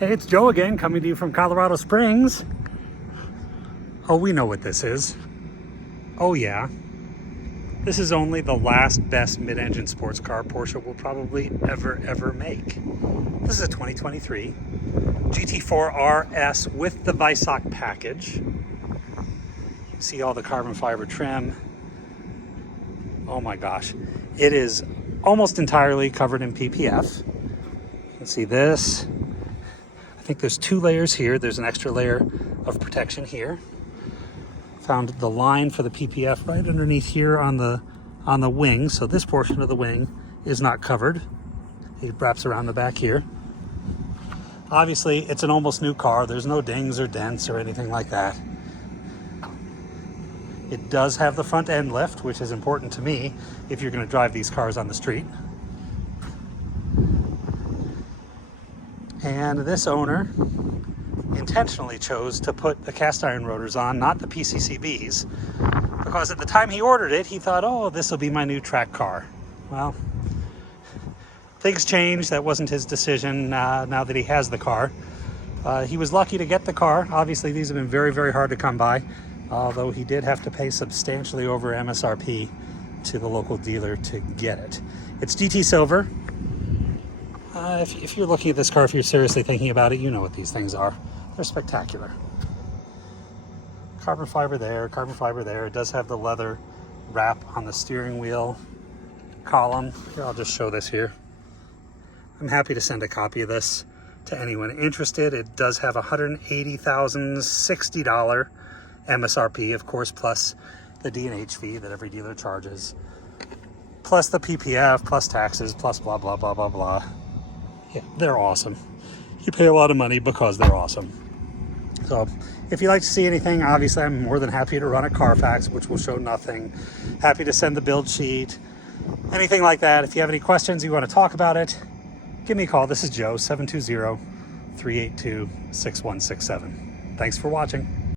Hey, it's Joe again, coming to you from Colorado Springs. Oh, we know what this is. Oh yeah. This is only the last best mid-engine sports car Porsche will probably ever make. This is a 2023 GT4RS with the Weissach package. You see all the carbon fiber trim. Oh my gosh. It is almost entirely covered in PPF. You can see this. I think there's 2 layers here. There's an extra layer of protection here. Found the line for the PPF right underneath here on the wing. So this portion of the wing is not covered. It wraps around the back here. Obviously, it's an almost new car. There's no dings or dents or anything like that. It does have the front end lift, which is important to me if you're going to drive these cars on the street. And this owner intentionally chose to put the cast iron rotors on, not the PCCBs, because at the time he ordered it, he thought, oh, this will be my new track car. Well, things changed. That wasn't his decision now that he has the car. He was lucky to get the car. Obviously, these have been very hard to come by, although he did have to pay substantially over MSRP to the local dealer to get it. It's GT Silver. If you're looking at this car, if you're seriously thinking about it, you know what these things are. They're spectacular. Carbon fiber there, carbon fiber there. It does have the leather wrap on the steering wheel column. Here, I'll just show this here. I'm happy to send a copy of this to anyone interested. It does have $180,060 MSRP, of course, plus the D&H fee that every dealer charges, plus the PPF, plus taxes, plus blah, blah, blah, blah, blah. Yeah, they're awesome. You pay a lot of money because they're awesome. So if you'd like to see anything, obviously I'm more than happy to run a Carfax, which will show nothing. Happy to send the build sheet, anything like that. If you have any questions, you want to talk about it, give me a call. This is Joe, 720-382-6167. Thanks for watching.